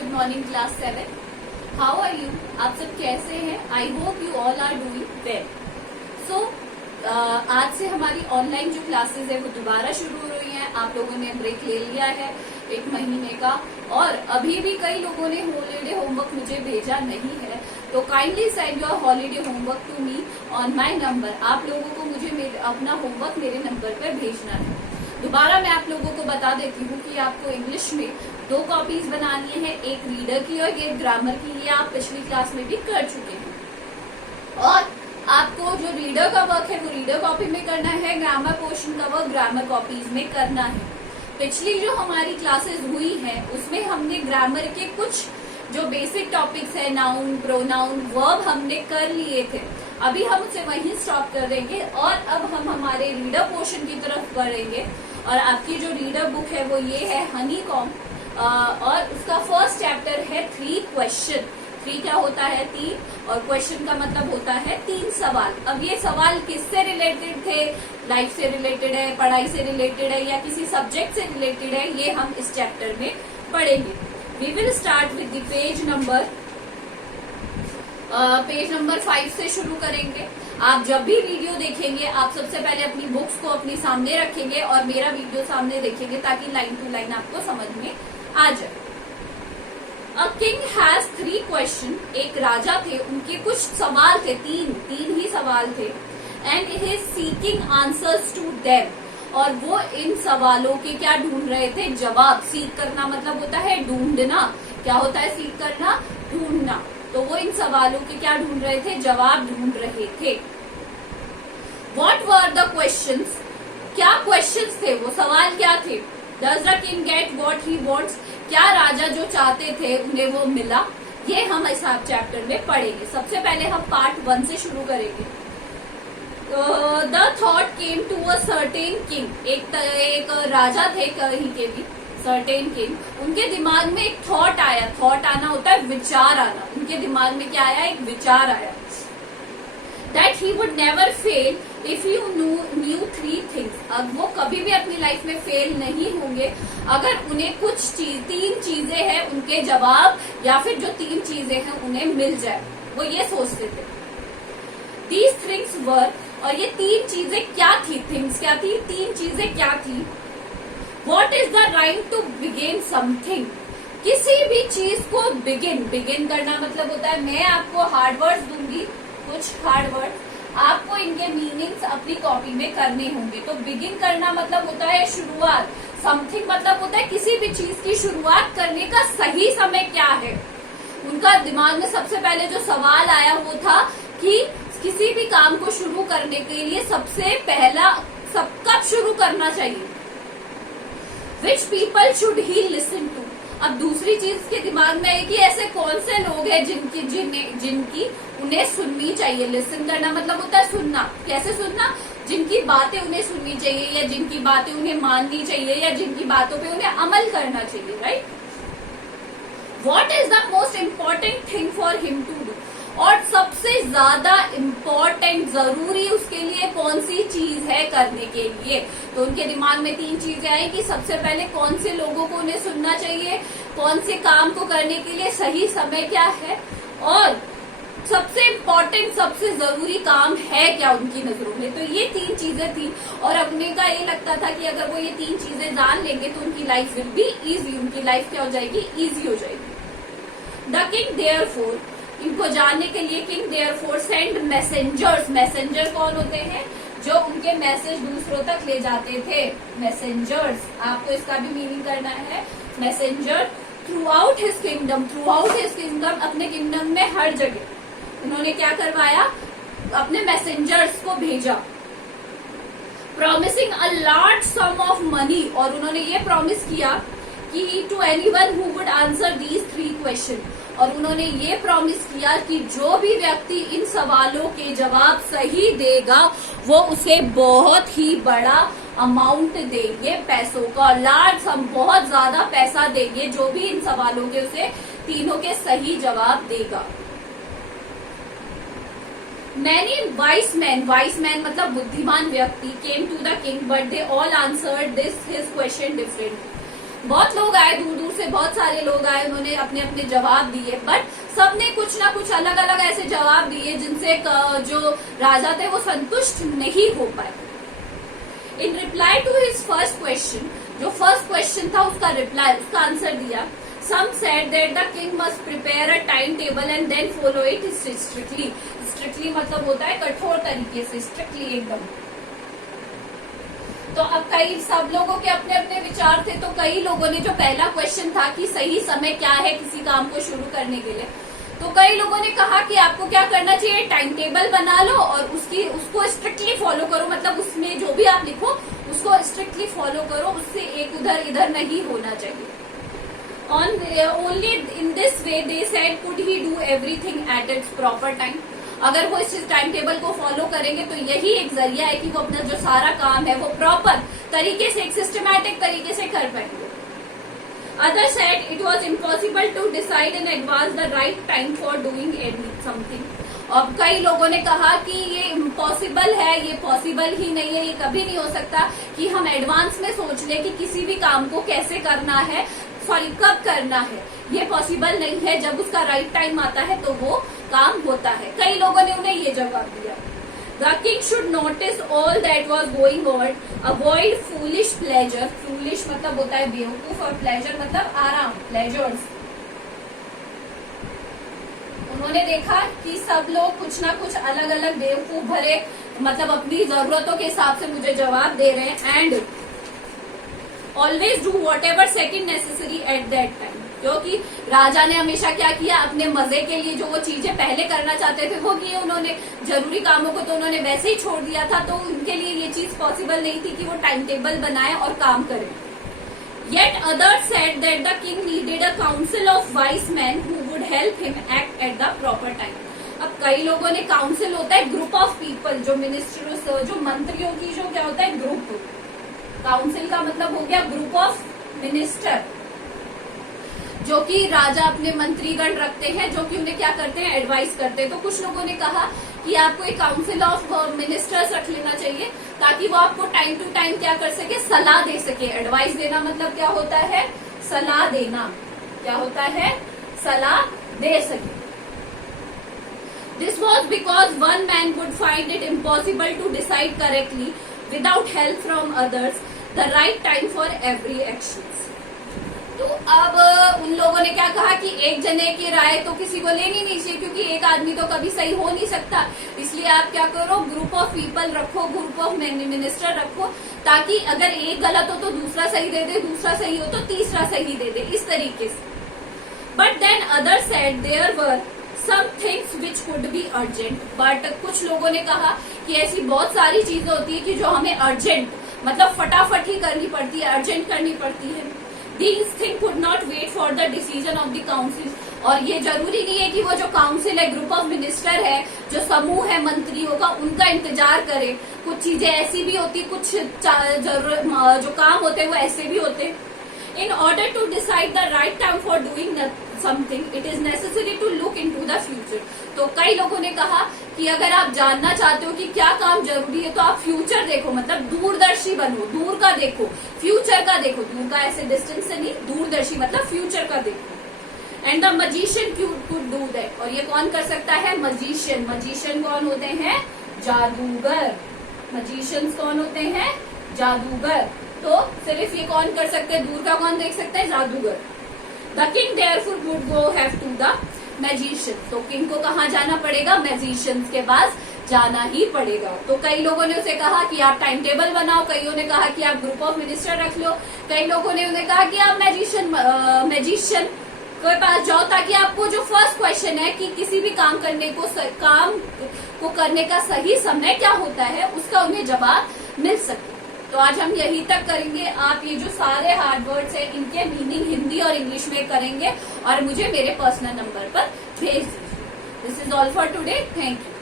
Good morning class 7। How are you? आप सब कैसे हैं? I hope you all are doing well. So आज से हमारी ऑनलाइन जो क्लासेस है वो दोबारा शुरू हो रही हैं। आप लोगों ने ब्रेक ले लिया है 1 महीने का, और अभी भी कई लोगों ने हॉलीडे होमवर्क मुझे भेजा नहीं है, तो kindly send your holiday homework to me on my number. आप लोगों को मुझे अपना होमवर्क मेरे नंबर पर भेजना है। दोबारा मैं आप लोगों को बता देती हूँ कि आपको इंग्लिश में 2 कॉपीज बनानी है, एक रीडर की और एक ग्रामर की। ये आप पिछली क्लास में भी कर चुके हैं। और आपको जो रीडर का वर्क है वो रीडर कॉपी में करना है, ग्रामर पोर्शन का वर्क ग्रामर कॉपीज में करना है। पिछली जो हमारी क्लासेस हुई हैं उसमें हमने ग्रामर के कुछ जो बेसिक टॉपिक्स है, नाउन, प्रोनाउन, वर्ब हमने कर लिए थे। अभी हम उसे वहीं स्टॉप कर देंगे और अब हम हमारे रीडर पोर्शन की तरफ बढ़ेंगे। और आपकी जो रीडर बुक है वो ये है हनीकॉम, और उसका फर्स्ट चैप्टर है 3 क्वेश्चन। 3 क्या होता है? 3, और क्वेश्चन का मतलब होता है 3 सवाल। अब ये सवाल किससे रिलेटेड थे? लाइफ से रिलेटेड है, पढ़ाई से रिलेटेड है, या किसी सब्जेक्ट से रिलेटेड है? ये हम इस चैप्टर में पढ़ेंगे। We will start with the page number 5 से शुरू करेंगे। आप जब भी वीडियो देखेंगे आप सबसे पहले अपनी बुक्स को अपने सामने रखेंगे और मेरा वीडियो सामने देखेंगे, ताकि लाइन टू लाइन आपको समझ में आ जाए। A king has 3 question। एक राजा थे, उनके कुछ सवाल थे, तीन ही सवाल थे। And he is seeking answers to them। और वो इन सवालों के क्या ढूंढ रहे थे? जवाब। सीख करना मतलब होता है ढूंढना। क्या होता है सीख करना? ढूंढना। तो वो इन सवालों के क्या ढूंढ रहे थे? जवाब ढूंढ रहे थे। What were the questions? क्या क्वेश्चंस थे? वो सवाल क्या थे? Does the king get what he wants? क्या राजा जो चाहते थे उन्हें वो मिला? ये हम इस चैप्टर में पढ़ेंगे। सबसे पहले हम पार्ट 1 से शुरू करेंगे। The thought came to a certain king। एक राजा थे कहीं के भी, सर्टेन किंग। उनके दिमाग में एक थॉट आया। थॉट आना होता है विचार आना। उनके दिमाग में क्या आया? एक विचार आया। That he would never fail if you knew 3 things। अब वो कभी भी अपनी लाइफ में फेल नहीं होंगे अगर उन्हें 3 चीजें हैं, उनके जवाब, या फिर जो 3 चीजें हैं उन्हें मिल जाए। वो ये सोचते थे। These things were, और ये 3 चीजें क्या थी? थिंग्स क्या थी? 3 चीजें क्या थी? What is the right to begin something? किसी भी चीज को बिगिन करना मतलब होता है, मैं आपको हार्ड वर्ड्स दूंगी, कुछ हार्ड वर्ड, आपको इनके मीनिंग्स अपनी कॉपी में करने होंगे। तो बिगिन करना मतलब होता है शुरुआत। समथिंग मतलब होता है किसी भी चीज की शुरुआत करने का सही समय क्या है। उनका दिमाग में सबसे पहले जो सवाल आया वो था कि किसी भी काम को शुरू करने के लिए सबसे पहला कब शुरू करना चाहिए? Which people should he listen to? अब दूसरी चीज के दिमाग में है कि ऐसे कौन से लोग हैं जिनकी उन्हें सुननी चाहिए। लिसन करना मतलब होता है सुनना। कैसे सुनना? जिनकी बातें उन्हें सुननी चाहिए, या जिनकी बातें उन्हें माननी चाहिए, या जिनकी बातों पे उन्हें अमल करना चाहिए। Right? What is the most important thing for him to do? और सबसे ज्यादा इम्पोर्टेंट, जरूरी उसके लिए कौन सी चीज है करने के लिए? तो उनके दिमाग में 3 चीजें आई कि सबसे पहले कौन से लोगों को उन्हें सुनना चाहिए, कौन से काम को करने के लिए सही समय क्या है, और सबसे इम्पोर्टेंट, सबसे जरूरी काम है क्या उनकी नजरों में। तो ये 3 चीजें थी, और अपने का ये लगता था कि अगर वो ये 3 चीजें जान लेंगे तो उनकी लाइफ विल बी इजी। उनकी लाइफ क्या हो जाएगी? इजी हो जाएगी। द किंग देयरफॉर, इनको जानने के लिए king therefore send messengers. Messenger कौन होते हैं? जो उनके मैसेज दूसरों तक ले जाते थे। मैसेंजर्स, आपको इसका भी मीनिंग करना है। Messenger through out his kingdom. Through out his kingdom, अपने किंगडम में हर जगह उन्होंने क्या करवाया? अपने मैसेंजर्स को भेजा। Promising a large sum of money, और उन्होंने ये प्रॉमिस किया कि to anyone who would answer these 3 question. और उन्होंने ये प्रॉमिस किया कि जो भी व्यक्ति इन सवालों के जवाब सही देगा वो उसे बहुत ही बड़ा अमाउंट देंगे पैसों का। लार्ज सम, बहुत ज्यादा पैसा देंगे जो भी इन सवालों के उसे तीनों के सही जवाब देगा। मैनी वाइस मैन मतलब बुद्धिमान व्यक्ति came to the king but they all answered this his question differently. बहुत लोग आए, दूर दूर से बहुत सारे लोग आए, उन्होंने अपने अपने जवाब दिए, बट सबने कुछ ना कुछ अलग अलग ऐसे जवाब दिए जिनसे जो राजा थे वो संतुष्ट नहीं हो पाए। In reply to his first question, जो फर्स्ट क्वेश्चन था उसका रिप्लाई, उसका आंसर दिया। Some said that the king must prepare a timetable and then follow it strictly. Strictly मतलब होता है कठोर तरीके से, strictly एकदम। तो अब कई सब लोगों के अपने अपने विचार थे। तो कई लोगों ने, जो पहला क्वेश्चन था कि सही समय क्या है किसी काम को शुरू करने के लिए, तो कई लोगों ने कहा कि आपको क्या करना चाहिए, टाइम टेबल बना लो और उसको स्ट्रिक्टली फॉलो करो, मतलब उसमें जो भी आप लिखो उसको स्ट्रिक्टली फॉलो करो, उससे एक उधर इधर नहीं होना चाहिए। Only in this way they said could he do everything at its proper time. अगर वो इस टाइम टेबल को फॉलो करेंगे तो यही एक जरिया है कि वो अपना जो सारा काम है वो प्रॉपर तरीके से, एक सिस्टमैटिक तरीके से कर पाएंगे। Others said it was impossible to decide in advance the right time for doing something. अब कई लोगों ने कहा कि ये इम्पॉसिबल है, ये पॉसिबल ही नहीं है, ये कभी नहीं हो सकता कि हम एडवांस में सोच लें कि किसी भी काम को कैसे करना है, कब करना है। ये पॉसिबल नहीं है, जब उसका राइट टाइम आता है तो वो काम होता है। कई लोगों ने उन्हें ये जवाब दिया। The king should notice all that was going on, avoid foolish pleasure. Foolish मतलब होता है बेवकूफ और pleasure मतलब आराम, pleasures। उन्होंने देखा कि सब लोग कुछ ना कुछ अलग अलग बेवकूफ भरे, मतलब अपनी जरूरतों के हिसाब से मुझे जवाब दे रहे हैं। And always do what ever second necessary at that time, क्योंकि राजा ने हमेशा क्या किया, अपने मजे के लिए जो वो चीजें पहले करना चाहते थे वो किए उन्होंने, जरूरी कामों को तो उन्होंने वैसे ही छोड़ दिया था, तो उनके लिए ये चीज पॉसिबल नहीं थी कि वो टाइम टेबल बनाए और काम करें। Yet others said that the king needed a council of wise men who would help him act at the proper time. अब कई लोगों ने, काउंसिल होता है ग्रुप ऑफ पीपल, जो मिनिस्टर्स, जो मंत्रियों की जो क्या होता है ग्रुप, काउंसिल का मतलब हो गया ग्रुप ऑफ मिनिस्टर, जो कि राजा अपने मंत्रीगण रखते हैं, जो कि उन्हें क्या करते हैं, एडवाइस करते हैं। तो कुछ लोगों ने कहा कि आपको एक काउंसिल ऑफ मिनिस्टर्स रख लेना चाहिए ताकि वो आपको टाइम टू टाइम क्या कर सके, सलाह दे सके। एडवाइस देना मतलब क्या होता है, सलाह देना। क्या होता है, सलाह दे सके। This was because one man would find it impossible to decide correctly without help from others the right time for every action. तो अब उन लोगों ने क्या कहा कि एक जने की राय तो किसी को लेनी नहीं चाहिए, क्योंकि एक आदमी तो कभी सही हो नहीं सकता। इसलिए आप क्या करो, ग्रुप ऑफ पीपल रखो, ग्रुप ऑफ मिनिस्टर रखो, ताकि अगर एक गलत हो तो दूसरा सही दे दे, दूसरा सही हो तो तीसरा सही दे दे, इस तरीके से। But then other said there were some things which could be urgent. But कुछ लोगों ने कहा कि ऐसी बहुत सारी चीजें होती है कि जो हमें अर्जेंट, मतलब फटाफट ही करनी पड़ती है, अर्जेंट करनी पड़ती है। These things could not wait for the decision of the council. और ये जरूरी नहीं है कि वो जो काउंसिल है, ग्रुप ऑफ मिनिस्टर है, जो समूह है मंत्रियों का, उनका इंतजार करे। कुछ चीजें ऐसी भी होती, कुछ जो काम होते हैं वो ऐसे भी होते। In order to decide the right time for doing something, it is necessary to look into the future. तो कई लोगों ने कहा कि अगर आप जानना चाहते हो कि क्या काम जरूरी है तो आप फ्यूचर देखो, मतलब दूरदर्शी बनो, दूर का देखो, फ्यूचर का देखो। दूर का ऐसे डिस्टेंस से नहीं, दूरदर्शी मतलब फ्यूचर का देखो। And the magician could do that. और ये कौन कर सकता है, मजिशियन। मजिशियन कौन होते हैं, जादूगर। मजिशियंस कौन होते हैं, जादूगर। तो सिर्फ ये कौन कर सकते हैं, दूर का कौन देख सकता है, जादूगर। The king therefore would go have to the magician. तो किंग को कहाँ जाना पड़ेगा, मैजिशियंस के पास जाना ही पड़ेगा। तो कई लोगों ने उसे कहा कि आप टाइम टेबल बनाओ, कईयों ने कहा कि आप ग्रुप ऑफ मिनिस्टर रख लो, कई लोगों ने उन्हें कहा कि आप मैजिशियन के पास जाओ, ताकि आपको जो फर्स्ट क्वेश्चन है कि किसी भी काम को करने का सही समय क्या होता है, उसका उन्हें जवाब मिल सके। तो आज हम यही तक करेंगे। आप ये जो सारे हार्ड वर्ड्स हैं इनके मीनिंग हिंदी और इंग्लिश में करेंगे और मुझे मेरे पर्सनल नंबर पर भेज दीजिए। This is all for today. Thank you.